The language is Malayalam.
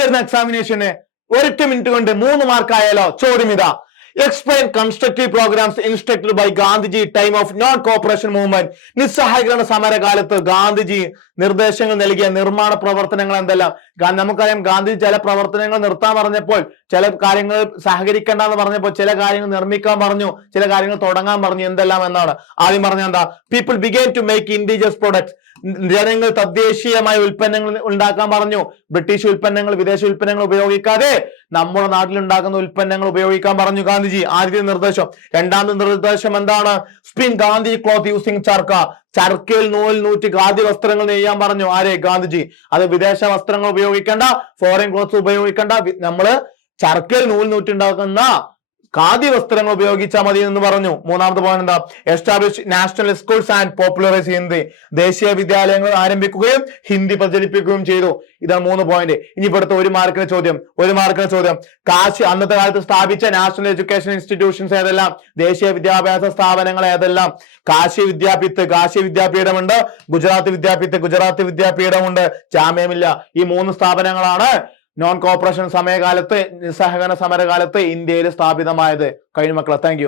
വരുന്ന എക്സാമിനേഷന് ഒരൊറ്റ മിനിറ്റ് കൊണ്ട് മൂന്ന് മാർക്ക് ആയാലോ? ചോദ്യം ഇതാ. Explain constructive programs instructed by Gandhiji time of non cooperation movement നിസ്സഹായകരണ സമരകാലത്ത് ഗാന്ധിജി നിർദ്ദേശങ്ങൾ നൽകിയ നിർമ്മാണ പ്രവർത്തനങ്ങൾ എന്തെല്ലാം? നമുക്കറിയാം ഗാന്ധിജി ചില പ്രവർത്തനങ്ങൾ നിർത്താൻ പറഞ്ഞപ്പോൾ ചില കാര്യങ്ങൾ സഹകരിക്കേണ്ടെന്ന് പറഞ്ഞപ്പോൾ ചില കാര്യങ്ങൾ നിർമ്മിക്കാൻ പറഞ്ഞു ചില കാര്യങ്ങൾ തുടങ്ങാൻ പറഞ്ഞു എന്തെല്ലാം എന്നാണ്. ആദ്യം പറഞ്ഞ എന്താ? People began to make indigenous products ജനങ്ങൾ തദ്ദേശീയമായ ഉൽപ്പന്നങ്ങൾ ഉണ്ടാക്കാൻ പറഞ്ഞു. ബ്രിട്ടീഷ് ഉൽപ്പന്നങ്ങൾ വിദേശ ഉൽപ്പന്നങ്ങൾ ഉപയോഗിക്കാതെ നമ്മുടെ നാട്ടിൽ ഉണ്ടാക്കുന്ന ഉൽപ്പന്നങ്ങൾ ഉപയോഗിക്കാൻ പറഞ്ഞു ഗാന്ധിജി. ആദ്യത്തെ നിർദ്ദേശം. രണ്ടാമത്തെ നിർദ്ദേശം എന്താണ്? Spin Gandhi cloth using charkha. ചർക്കയിൽ നൂൽ നൂറ്റി ഖാദി വസ്ത്രങ്ങൾ നെയ്യാൻ പറഞ്ഞു. ആരെ? ഗാന്ധിജി. അത് വിദേശ വസ്ത്രങ്ങൾ ഉപയോഗിക്കേണ്ട ഫോറിൻ ക്ലോത്ത്സ് ഉപയോഗിക്കേണ്ട. നമ്മൾ ചർക്കയിൽ നൂൽ നൂറ്റുണ്ടാക്കുന്ന ഖാദി വസ്ത്രങ്ങൾ ഉപയോഗിച്ചാൽ മതി എന്ന് പറഞ്ഞു. മൂന്നാമത്തെ പോയിന്റ് എന്താ? Establish national schools and popularise Hindi ദേശീയ വിദ്യാലയങ്ങൾ ആരംഭിക്കുകയും ഹിന്ദി പ്രചരിപ്പിക്കുകയും ചെയ്തു. ഇതാണ് മൂന്ന് പോയിന്റ് ഇനി ഇവിടുത്തെ ഒരു മാർക്കിന് ചോദ്യം. ഒരു മാർക്കിന് ചോദ്യം. കാശി അന്നത്തെ കാലത്ത് സ്ഥാപിച്ച നാഷണൽ എഡ്യൂക്കേഷൻ ഇൻസ്റ്റിറ്റ്യൂഷൻസ് ഏതെല്ലാം? ദേശീയ വിദ്യാഭ്യാസ സ്ഥാപനങ്ങൾ ഏതെല്ലാം? കാശി വിദ്യാപീഠ് കാശി വിദ്യാപീഠമുണ്ട് ഗുജറാത്ത് വിദ്യാപീഠ് ഗുജറാത്ത് വിദ്യാപീഠമുണ്ട് ജാമ്യമില്ല. ഈ മൂന്ന് സ്ഥാപനങ്ങളാണ് നോൺ കോപ്പറേഷൻ സമയകാലത്ത് നിസ്സഹകരണ സമരകാലത്ത് ഇന്ത്യയിൽ സ്ഥാപിതമായത്. കഴിഞ്ഞ മക്കളെ താങ്ക്